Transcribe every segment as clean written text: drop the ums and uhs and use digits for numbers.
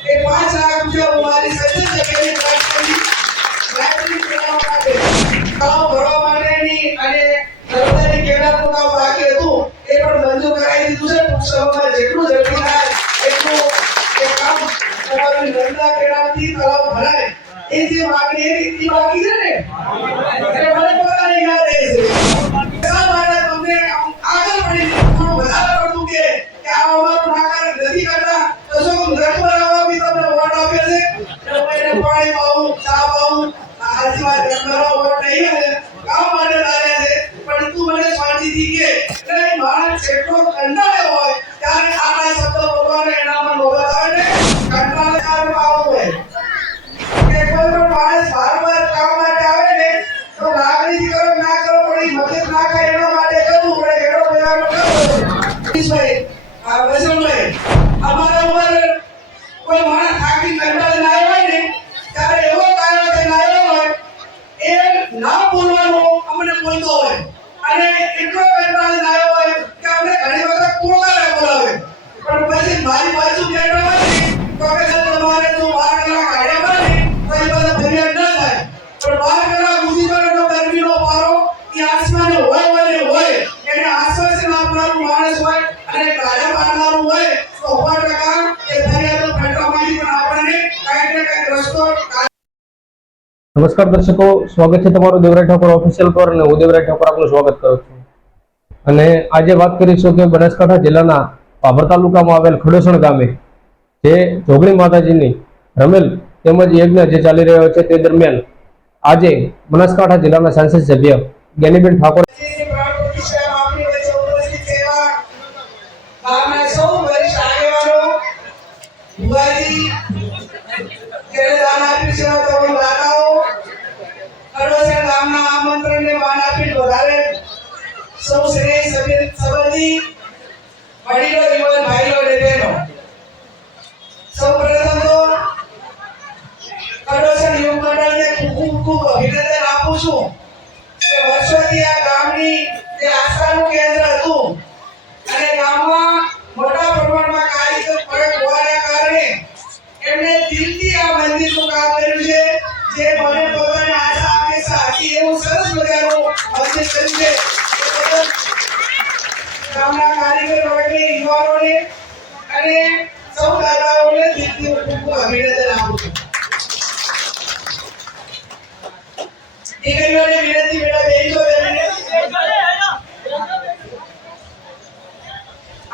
એ 5 લાખ રૂપિયા હું મારી સજ્જન જગ્યાએ લાઇબ્રેરી બનાવવા માટે કામ ભરવા માટેની અને નર્મદાની કેનાલનું કામ બાકી હતું એ પણ મંજૂર કરાવી દીધું છે. ટૂંક સમયમાં જેટલું ઝડપી થાય એટલું એ કામ તમારી નર્મદા કેનાલથી તળાવ ભરાય એ જે માંગણી એ રીતની બાકી છે ને એટલે મને પોતાને યાદ રહે છે. શા માટે તમને આગળ પડી થોડું વધારે પડતું કે આ અમારું નાકાર નથી કરતા તો શું નર્મદા આવવા બી તમને વોટ આપે છે એટલે એને પાણી પાવું ચા પાવું આજી વાત નર્મદા વોટ નહીં આવે કામ માટે લાવ્યા છે. પણ તું મને શાંતિથી કે એટલે માણસ જેટલો કંટાળ્યો હોય ત્યારે આના શબ્દ બોલવાને એનામાં નોબત આવે ને કંટાળાકાર આવું હોય કે કોઈ પણ માણસ બાર કામ માટે આવે ને તો લાગણીથી કરો ના કરો પણ મદદ ના કરે એના માટે કરવું પડે. એનો પ્રયાસ કરવો ભાઈ આ વસણભાઈ અમારા ઉપર કોઈ માણસ થાકી કંટાળી ના આવ્યો ને ત્યારે એવો કારણ કે ના આવ્યો હોય એ ના બોલવાનો અમને બોલતો હોય અને એટલો કંટાળી ના આવ્યો હોય કે અમને ઘણી વખત કોળાને બોલાવે પણ પછી મારી બાજુ બેઠા હોય ને તો કે તમારે તો 12 કલાક કાઢ્યા હોય ને તો એ બધા ફરિયાદ ના થાય. પણ 12 કલાક સુધી તો ગરમીનો પારો એ આસમાને હોય એને આશ્વાસન આપનારું માણસ હોય અને કાઢા પાડનારું હોય તો 100% એ ફરિયાદો ફટકામાંથી પણ આપણને કાંઈક ને કાંઈક રસ્તો. નમસ્કાર દર્શકો, સ્વાગત છે તમારું દેવરાજ ઠાકોર ઓફિશિયલ પર અને હું દેવરાજ ઠાકોર આપનું સ્વાગત કરું છું. અને આજે વાત કરીશું કે બનાસકાંઠા જિલ્લાના પાભર તાલુકામાં આવેલ ખડોસણ ગામે જે જોગણી માતાજીની રમેલ તેમજ યજ્ઞ જે ચાલી રહ્યો છે તે દરમિયાન આજે બનાસકાંઠા જિલ્લાના સાંસદ સભ્ય જ્ઞાનીબેન ઠાકોર સૌ શ્રેય સંબંધી વડીલો યુવાન ભાઈઓ અને બહેનો સૌપ્રથમ તો ખડોસણ યુવક મંડળને ખૂબ અભિનંદન આપું છું કે વર્ષોથી આ ગામની જે આસ્થાનું કેન્દ્ર હતું અને ગામમાં મોટા પ્રમાણમાં કાર્યક્રમ હોવાના કારણે એમને દિલથી આ મંદિરનું કામ કર્યું છે જે મને પોતાને આશા અપેક્ષા હતી એવું સરસ મજાનું મંદિર કર્યું છે. ગામના કારીગર વર્ગને યુવાનોને અને સૌ દાતાઓને દિલથી ખૂબ અભિનંદન આપું છું. દીકરીઓને વિનંતી બેટા બેસો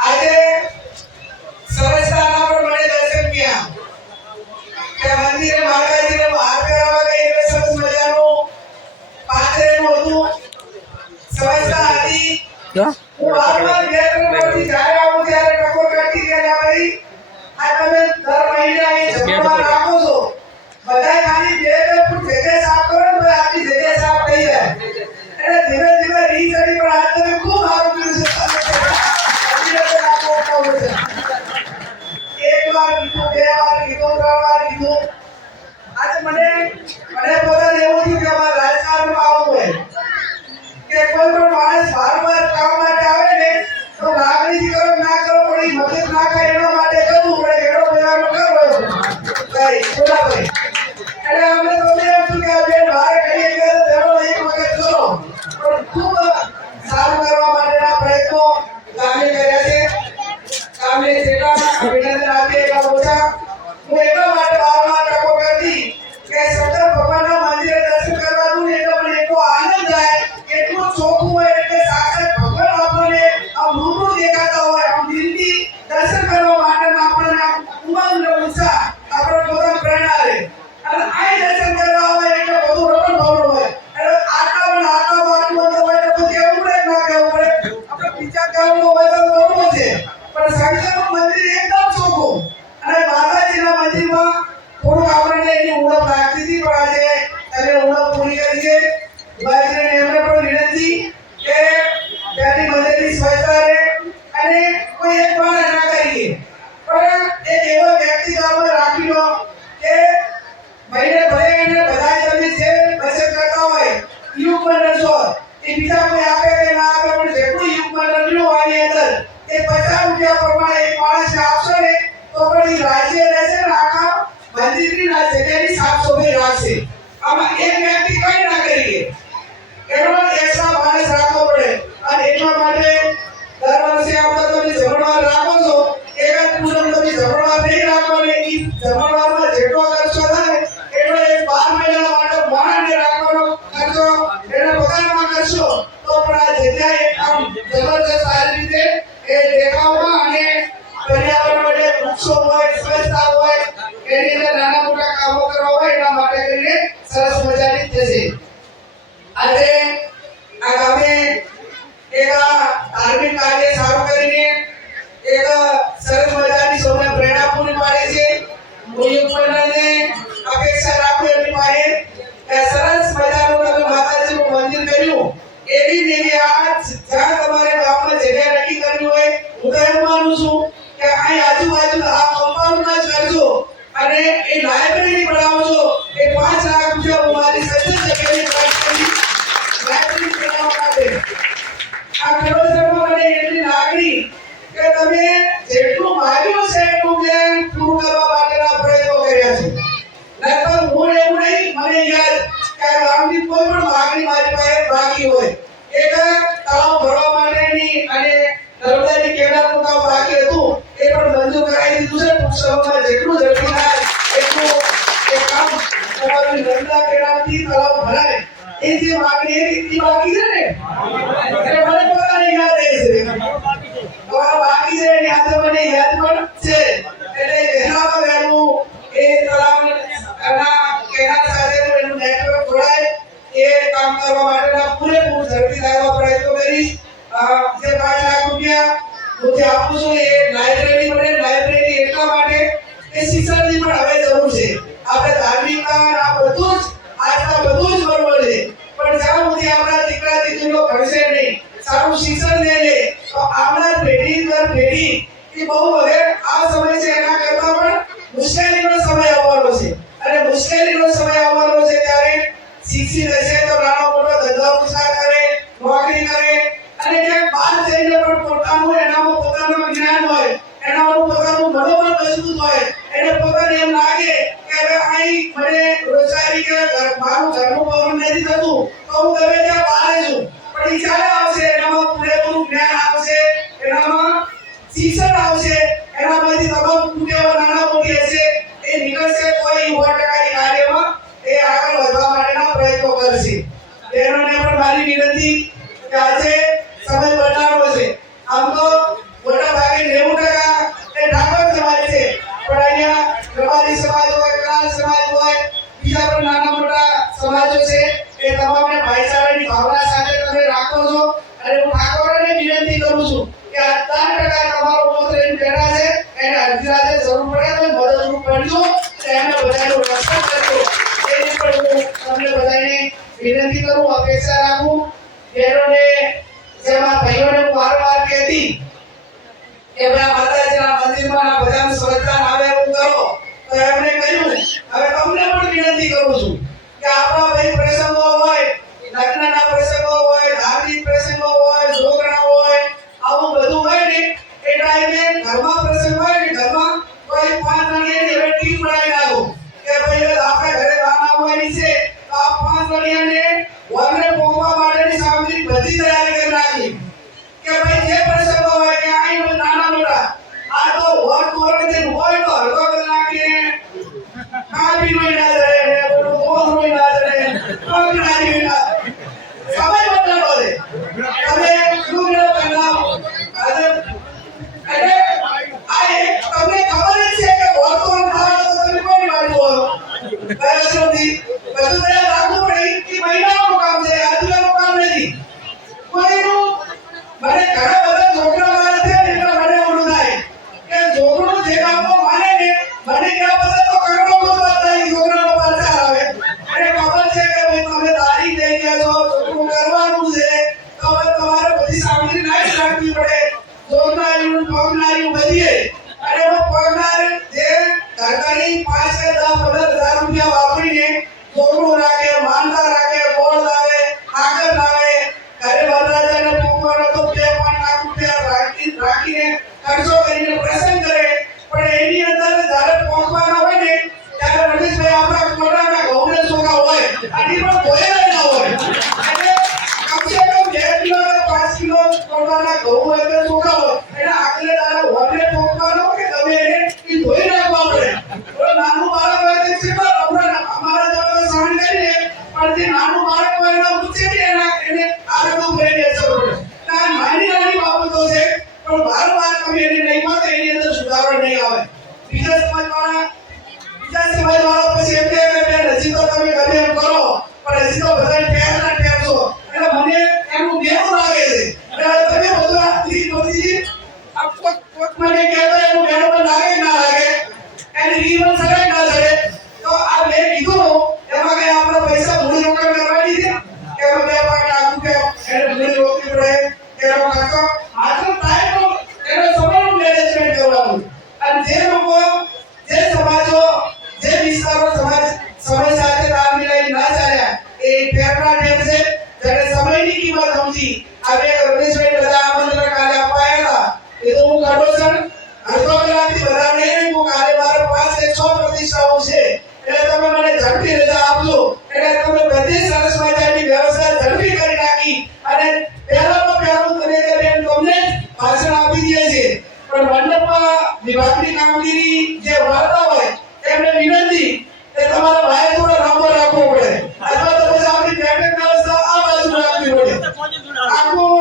આજે સરસતાના પર મને દર્શન કર્યા કે મંદિરે માતાજીને બહાર કરાવવા ગઈ એટલે સરસ મજાનું પાત્રેનું હતું સરસતા હતી. હું વારંવાર બેઠકમાંથી જ્યારે આવું ત્યારે ટકોર કરતી કે ના ભાઈ આ તમે દર મહિને અહીં જમવા રાખો છો બધાય ખાલી 2 ફૂટ જગ્યા સાફ કરો તો આખી જગ્યા સાફ થઈ જાય એટલે ધીમે ધીમે રીચડી પણ આ તમે ખૂબ સારું કર્યું છે. એક વાર કીધું 2 વાર કીધું 3 વાર કીધું આજે મને પોતાને એવું થયું કે અમારા રાજકારણમાં આવવું હોય કે કોઈ પણ માણસ વારંવાર કામ માટે આવે ને તો લાગણીથી કરો ના કરો પણ મદદ ના કરે એના માટે કરવું પડે. એનો પ્રયાસ કરવો ભાઈ બોલાભાઈ એટલે અમે તો એમ છું કે આ બેન બહાર કહીએ કે તેનો એક વખત ચલો પણ ખૂબ સારું કરવા માટેના પ્રયત્નો ગામે કર્યા છે. ગામે જેટલા અભિનંદન આપીએ એટલા ઓછા. હું એટલા માટે વારંવાર ટકો કરતી કે શંકર ભગવાનના મંદિરે દર્શન કરવાનું ને એટલે મને એટલો આનંદ થાય એટલું ચોખ્ખું હોય એટલે સાક્ષાત ભગવાન આપણને આમ રૂબરૂ દેખાતા હોય આમ દિલથી દર્શન કરવા માટેનો આપણને ઉમંગ ને ઉત્સાહ આપણે પોતાને પ્રેરણા રહે અને આ દર્શન કરવા આવે એટલે બધું રમણ ભવન હોય એટલે આટલા વાતમાં હોય તો પછી કેવું પડે ના કેવું પડે આપણે બીજા ગામમાં હોય તો બરોબર છે પણ શંકરનું મંદિર એકદમ ચોખ્ખું અને માતાજીના મંદિરમાં થોડું આપણને એની ઉણપ લાગતી હતી પણ આજે તમે ઉણપ પૂરી કરી છે. ભાઈને એમને પણ વિનંતી કે ત્યાંની મંદિરની સ્વચ્છતા રહે અને કોઈ એક માણસ ના કરીએ પણ એક એવો વ્યક્તિ ગામમાં રાખી લો કે ભાઈને ભલે એને બધા તમે જે બચત કરતા હોય યુગ મંડળ છો એ બીજા કોઈ આપે કે ના આપે પણ જેટલું યુગ મંડળ લ્યો આની અંદર એ 50 રૂપિયા પ્રમાણે એક માણસને આપશો ને તો પણ એ રાજ્ય રહેશે ને આખા જમણવારમાં જેટલો ખર્ચો થાય એટલો એક 12 મહિના માટે માણસને રાખવાનો ખર્ચો એના પગારમાં કરશો તો પણ આ જગ્યા એક આમ જબરદસ્ત સારી રીતે એ દેખાવમાં અને પર્યાવરણ માટે વૃક્ષો હોય સ્વચ્છતા હોય એની અંદર નાના મોટા કામો કરવા હોય એના માટે કરીને સરસ મજાની થશે. આજે આ ગામે એક ધાર્મિક કાર્ય સારું કરીને એક સરસ મજાની સૌને પ્રેરણા પૂરી પાડી છે. હું યુવકોને અપેક્ષા રાખું એમની પાસે કે સરસ મજાનું તમે માતાજીનું મંદિર કર્યું એવી જ એવી આ જ્યાં તમારે ગામમાં જગ્યા નક્કી કરવી હોય હું તો એમ માનું છું કે અહીં આજુબાજુ આ કમ્પાઉન્ડમાં જ કરજો અને એ લાઇબ્રેરી બનાવજો. એ 5 લાખ રૂપિયા હું મારી સજ્જન જગ્યાની લાઇબ્રેરી બનાવવા માટે આ ખેડૂતોમાં મને એટલી લાગણી કે તમે જેટલું માંગ્યું છે એટલું મેં પૂરું કરવા માટેના પ્રયત્નો કર્યા છે. લગભગ હું એવું નહીં મને યાદ કે આ ગામની કોઈ પણ માંગણી મારી પાસે બાકી હોય એક તળાવ ભરવા માટેની અને નર્મદાની કેનાલનું કામ બાકી હતું એ પણ મંજૂર કરાવી દીધું છે. ટૂંક સમયમાં જેટલું ઝડપી થાય એટલું એ કામ તમારી નર્મદા કેનાલથી તળાવ ભરાય એ જે માંગણી એ બાકી છે ને એટલે મને પોતાને યાદ રહે છે બાકી છે એની આજે મને યાદ પણ છે એટલે વહેલામાં વહેલું એ તળાવના કેનાલ સાથેનું એનું નેટવર્ક જોડાય એ કામ કરવા માટેના પૂરેપૂર ઝડપી લાવવા પ્રયત્નો કરીશ. જે 5 લાખ રૂપિયા હું જે આપું છું એ લાઇબ્રેરી બને. લાઇબ્રેરી એટલા માટે કે શિક્ષણની પણ હવે જરૂર છે. આપણે ધાર્મિકતા આ બધું જ આજના બધું જ બરોબર છે પણ જ્યાં સુધી આપણા દીકરા દીકરીઓ ભણશે નહીં સારું શિક્ષણ લે તો આવનાર પેઢી દર પેઢી એ બહુ હવે આ સમય છે એના કરતા પણ મુશ્કેલીનો સમય આવવાનો છે અને મુશ્કેલીનો સમય આવવાનો છે ત્યારે શિક્ષિત હશે તો નાનો મોટો ધંધો રોજગાર કરે નોકરી કરે અને ક્યાંક બહાર જઈને પણ પોતાનું એનામાં પોતાનું જ્ઞાન હોય એનામાં પોતાનું મનોબળ મજબૂત હોય એને પોતાને એમ લાગે કે હવે અહીં મને રોજગારી કે મારું ઘરનું પવન નથી થતું તો હું ગમે ત્યાં બહાર છું પણ એ ચાલે આવશે એનામાં પૂરેપૂરું જ્ઞાન આવશે એનામાં શિક્ષણ આવશે એનામાંથી તમામ કુટેવો નાના મોટી હશે એ નીકળશે કોઈ 100% કાર્યમાં એ આગળ વધવા માટેના પ્રયત્નો કરશે. બહેનોને પણ મારી વિનંતી કે આજે સમય બદલાવો છે. આમ તો મોટા ભાગે 90% એ ઠાકોર સમાજ છે પણ અહીંયા રબારી સમાજ હોય કલાલ સમાજ હોય બીજા પણ નાના મોટા સમાજો છે એ તમામને ભાઈચારાની ભાવના સાથે તમે રાખો છો અને હું ઠાકોરને વિનંતી કરું છું કે આ 10% તમારો પોત રહીને બેઠા છે એને અડધી જરૂર પડે તો મદદરૂપ બનજો એને બધાનું રક્ષણ કરજો એની પણ હું તમને બધાને વિનંતી કરું અપેક્ષા રાખું. બહેનોને જેમાં ભાઈઓને વારંવાર કહેતી કે ભાઈ માતાજીના મંદિરમાં આ બધાનું સ્વચ્છતા આવે એવું કરો તો એમણે કહ્યું હવે તમને પણ વિનંતી કરું છું કે આપણા ભાઈ પ્રસંગો હોય લગ્નના પ્રસંગો હોય ધાર્મિક પ્રસંગો હોય જોગણા હોય આવું બધું હોય ને એ ટાઈમે ઘરમાં પ્રસંગ હોય ને ઘરમાં કોઈ 5 જણની હવે ટીમ બનાવી નાખો કે ભાઈ આપણે ઘરે નાના હોય છે તો આ 5 જણને વરને પોકવા માટેની સામગ્રી બધી તૈયાર કરી નાખી કે ભાઈ જે પ્રસંગો હોય કે અહીં નાના મોટા આ તો વર કોરને હોય તો હળવો કરી નાખીને કાપી નો ના જડે ને બધું મોર નો ના જડે પગનારી ના સમય બદલાવો છે તમે લુગડો પહેરાવો આજે એટલે આ તમને ખબર જ છે કે વર્તો ખાવા તો તમે કોઈ વાળો હો વર્ષોથી બધું તે લાગુ પડી કે મહિનાનું કામ છે આજનું કામ નથી કોઈનું મને ઘણા બધા છોકરા મારે છે એટલે મને ઓળું થાય કે છોકરું જે કામો માને ને મને ક્યાં બધા તો કરડો બોલવા થાય છોકરાનો પાછા આવે અને ખબર છે કે ભાઈ તમે તારીખ લઈ ગયા છો છોકરું કરવાનું છે તો હવે તમારે બધી સામગ્રી નાખી રાખવી પડે જોરનારી પગનારી બધી અને वो પગનાર જે સરકારી 5 કે 10 15,000 રૂપિયા વાપરીને છોકરું રાખે માનતા રાખે બોલ લાવે આગળ લાવે ઘરે વરરાજાને પોકવાનો તો 2-5 લાખ રૂપિયા રાખીને ખર્ચો કરીને પ્રસંગ કરે પણ એની અંદર જ્યારે પોકવાનો હોય ને ત્યારે રમેશભાઈ આપણા કોટાના ઘઉંને સોગા હોય આની પણ બોલેલા ના હોય એટલે કમસે કમ 2 કિલો કે 5 કિલો કોટાના ઘઉં હોય કે સોગા હોય એટલે આગલે દાડે વરને પોકવાનો કે તમે એને ઈ ધોઈ નાખવા પડે જવાનું છે એટલે તમે મને ઝડપી રજા આપજો એટલે તમે બધી સરસ મજાની વ્યવસ્થા ઝડપી કરી નાખી અને પહેલામાં પહેલું કલેક્ટર બેન તમને ભાષણ આપી દે છે પણ મંડપમાં વિભાગની કામગીરી જે વાર્તા હોય એમને વિનંતી કે તમારા ભાઈ થોડો લાંબો રાખવો પડે અથવા તો પછી આપણી બેઠક વ્યવસ્થા આ બાજુ રાખવી પડે આખું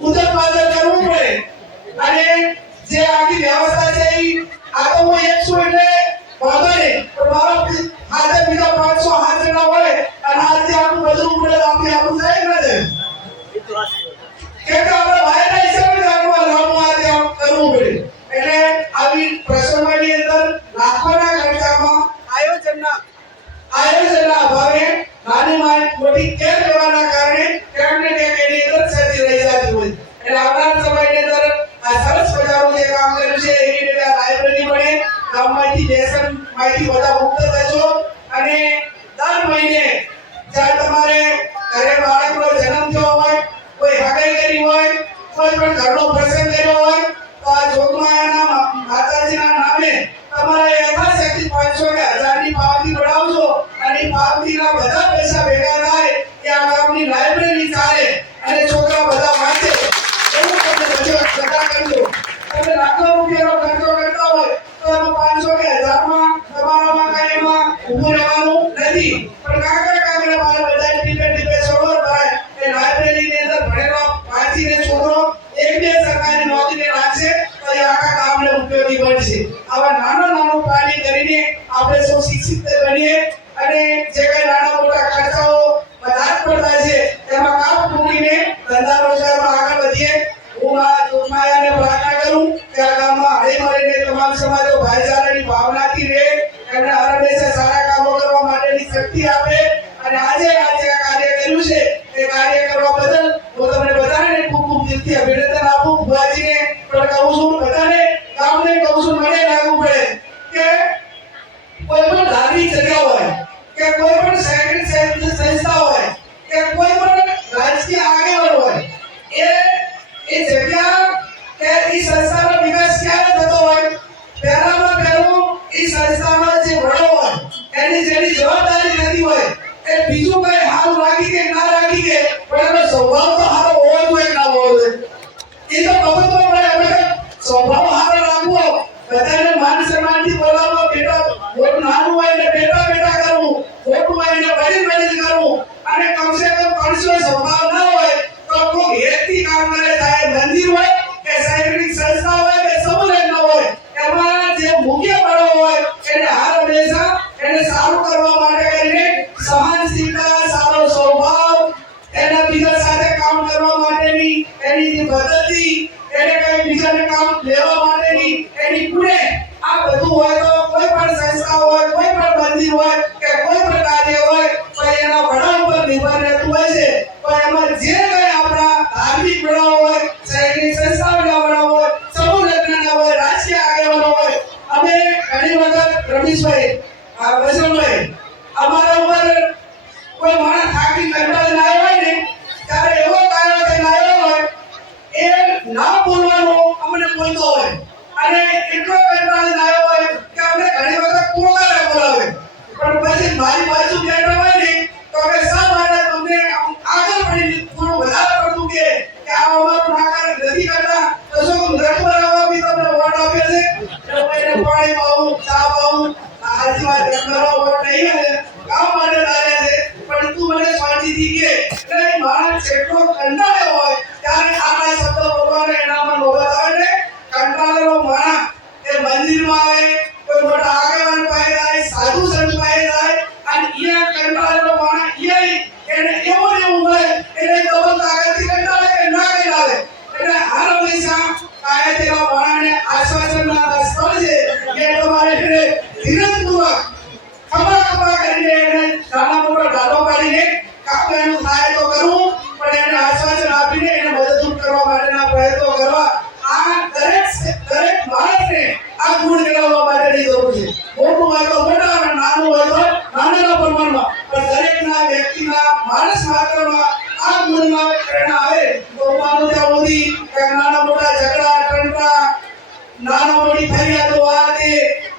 ઉદક પાદર કરવું પડે અને જે આખી વ્યવસ્થા છે એ આ તો હું 100 એટલે વાંધો નહીં પણ મારો હાથે બીજા 500 હાથ જણા હોય અને આજે આખું બધું પડે આપણે આપણું થાય કે ના જાય કે આપણે ભાઈના હિસાબે આખું લાંબુ હાથે કરવું પડે એટલે આવી પ્રસંગોની અંદર લાખોના ખર્ચામાં આયોજનના અભાવે નાની મોટી કેર લેવાના કારણે ક્યાંક ને ક્યાંક એની અંદર સતી રહી જતી હોય એટલે આવનાર સમયની અંદર આ સરસ મજાનું જે કામ કર્યું છે એની રીતે લાઇબ્રેરી બને ગામમાંથી લેસનમાંથી બધા મુક્ત થશો અને દર મહિને જ્યારે તમારે ઘરે બાળકનો જન્મ થયો હોય કોઈ હગાઈ કરી હોય કોઈ પણ ઘરનો પ્રસંગ કર્યો હોય તો આ જોગમાયાના માતાજીના નામે તમારે યથાશક્તિ 500 કે 1000 ની પાવતી બનાવજો અને પાવતીના બધા પૈસા ભેગા થાય કે આ ગામની લાઇબ્રેરી ચાલે અને છોકરા બધા વાંચે એવું તમે બજેટ સગા કરજો તમે લાખો રૂપિયાનો ખર્ચો કરતા હોય તો એમાં 500 કે 1000 માં તમારામાં કાંઈ એમાં ઊભું રહેવાનું નથી પણ કાકા મારા બધા ટીપે સરોવર ભરાય એ લાઇબ્રેરીની અંદર ભણેલો વાંચીને છોકરો એક બે સરકારી નોકરી રાખશે તો એ આખા ગામને ઉપયોગી બનશે આવા નાનું પ્લાનિંગ કરીને આપણે સૌ શિક્ષિત બનીએ અને જે કઈ નાના મોટા ખર્ચાઓ વધારે પડતા છે એમાં કામ મૂકીને ધંધા રોજગારમાં આગળ વધીએ હું આ જોગમાયાને પ્રાર્થના કરું કે આ ગામમાં હળીમળીને તમામ સમાજો ભાઈચારાની ભાવનાથી રહે એમને હર હંમેશા સારા કામો કરવા માટેની શક્તિ આપે અને આજે આ કાર્ય કર્યું છે એ કાર્ય કરવા બદલ હું તમને બધાને ખૂબ દિલથી અભિનંદન આપું ભુવાજીને પણ કહું છું બધાને ગામને કહું છું મને લાગુ પડે કે કોઈ પણ ધાર્મિક જગ્યા હોય કે કોઈ પણ શૈક્ષણિક સંસ્થા હોય કે કોઈ પણ રાજકીય આગેવાન હોય એ જગ્યા કે એ સંસ્થાનો વિકાસ ક્યારે થતો હોય પહેલામાં પહેલું એ સંસ્થામાં જે વડો હોય એની જેની જવાબદારી રહેતી હોય એ બીજું કઈ હાલ રાખી કે ના રાખી કે પણ એનો સ્વભાવ તો સારો હોવો જોઈએ ના હોવો જોઈએ એ તો બાબતો આપણે સ્વભાવ સારો રાખવો બધાને માન સન્માનથી બોલાવવો બેટા વોટ નાનું હોય ને બેટા કરવું મોટું હોય ને વડીલ કરવું અને કમસે કમ 500 સ્વભાવ ના હોય તો કોઈ હેતથી કામ કરે ચાહે મંદિર હોય કે શૈક્ષણિક સંસ્થા હોય કે સમુદાય ન હોય એમાં જે મુખ્ય બળો હોય એને હર હંમેશા એને સારું કરવા માટે કરીને સહનશીલતા સારો સ્વભાવ એના બીજા સાથે કામ કરવા માટેની એની જે પદ્ધતિ એને કઈ બીજાને કામ લેવા માટેની એની પૂરે આ બધું હોય તો કોઈ પણ સંસ્થા હોય કોઈ પણ મંદિર હોય કે કોઈ પણ કાર્ય હોય તો એના વડા ઉપર નિર્ભર રહેતું હોય છે તો એમાં જે કઈ આપણા ધાર્મિક વડાઓ હોય શૈક્ષણિક સંસ્થાઓના વડાઓ હોય સમૂહ લગ્નના હોય રાજકીય આગેવાનો હોય અમે ઘણી વખત રમેશભાઈ વસંતભાઈ અમારા ઉપર કોઈ માણસ થાકી કંટાળીને આવ્યો હોય ને ત્યારે એવો કાર્ય થઈને આવ્યો હોય એ ના બોલવાનો અમને બોલતો હોય અને એટલો કંટાળીને આવ્યો હોય કે અમને ઘણી વખત કોકારે બોલાવે પણ પછી મારી બાજુ બેઠો હોય ને તો કે શા માટે તમને આગળ પડી થોડું વધારે પડતું કે આ અમારું નાકાર નથી કરતા તો શું રખવા બી તમને વોટ આપે છે એને પાણી પાવું ચા પાવું હાજી વાત કરો વોટ નહીં આવે કામ માટે લાગે છે પણ તું મને શાંતિથી કે નહીં માણસ એટલો કંટાળ્યો હોય ત્યારે આના શબ્દો બોલવાને એનામાં નોબત આવે ને કંટાળેલો માણસ એ મંદિરમાં આવે કોઈ મોટા આગેવાન પાસે જાય સાધુ સંત પાસે જાય અને અહીંયા કંટાળેલો માણસ એને એવું ને એવું હોય એને ડબલ તાકાતથી કંટાળે કે ના કંટાળે એટલે હર હંમેશા કાયે તેવા માણસને આશ્વાસનના સ્થળ છે કે તમારે એને ધીરજપૂર્વક ખમા કરીને એને નાના મોટા ડાલો પાડીને કામ એનું થાય તો કરવું પણ એને આશ્વાસન આપીને એને મદદરૂપ કરવા માટેના પ્રયત્નો કરવા આ દરેક માણસને આ ગુણ કેળવવા માટેની જરૂર છે મોટું હોય તો મોટા અને નાનું હોય તો નાના પ્રમાણમાં પણ દરેકના વ્યક્તિના માણસ માત્રમાં આ ગુણમાં પ્રેરણા આવે તો માનું ત્યાં સુધી નાના મોટા ઝઘડા ટંટા નાના મોટી ફરિયાદો આ તે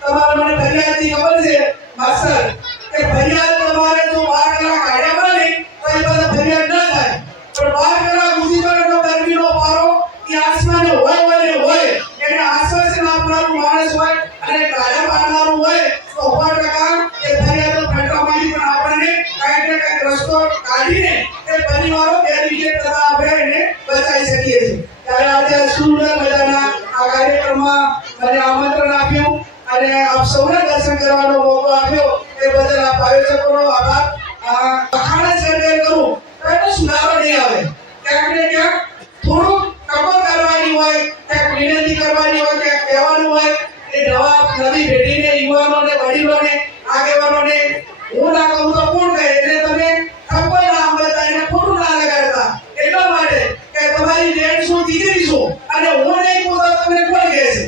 તમારા મને ફરિયાદની ખબર છે માસ્ટર કે ફરિયાદ તમારે જો 12 કલાક કાઢ્યા બને તો એ બધા ફરિયાદ ન થાય, પણ 12 કલાક સુધી તો ગરમીનો પારો એ આસમાને હોય એને આશ્વાસન આપનારું માણસ હોય અને કાઢા પાડનારું હોય તો 100% એ ફરિયાદો ફટકામાંથી પણ આપણને કાંઈક ને કાંઈક રસ્તો કાઢીને એ પરિવારો બેનિફિટ થતા આપણે એને બચાવી શકીએ છીએ. ત્યારે આજે સુંદર મજાના આ કાર્યક્રમમાં મને આમંત્રણ આપ્યું અને આપ સૌને દર્શન કરવાનો મોકો આપ્યો એ બદલ આપ આયોજકોનો આભાર. વખાણ જ કરું તો એનો સુધારો નહીં આવે, ક્યાંક ને ક્યાંક થોડુંક ટકોર કરવાની હોય, ક્યાંક વિનંતી કરવાની હોય, ક્યાંક કહેવાનું હોય એ નવી પેઢીને, યુવાનોને, વડીલોને, આગેવાનોને હું ના કહું તો કોણ કહે, એટલે તમે ઠપકો ના સાંભળતા, એને ખોટું ના લગાડતા. એટલા માટે કે તમારી બેન શું, દીકરી શું, અને હું નહીં કહું તો તમને કોણ કહે છે?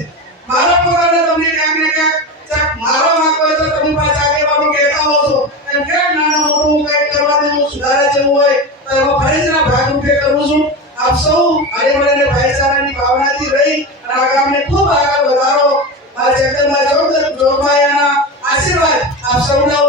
મારો પોતાને તમને ક્યાંક ને ક્યાંક મારો વાંક હોય તો તમે પાછા આગેવાનો કહેતા હો છો, એમ ક્યાંક નાના મોટું કંઈક કરવા દેવું, સુધારા જેવું હોય તો એમાં ફરજના ભાગરૂપે કરું છું. આપ સૌ હળી મળીને ભાઈચારાની ભાવનાથી રહી અને આ ગામને ખૂબ આગળ વધારો. મારા જગદંબા જોગમાયાના આશીર્વાદ આપ સૌના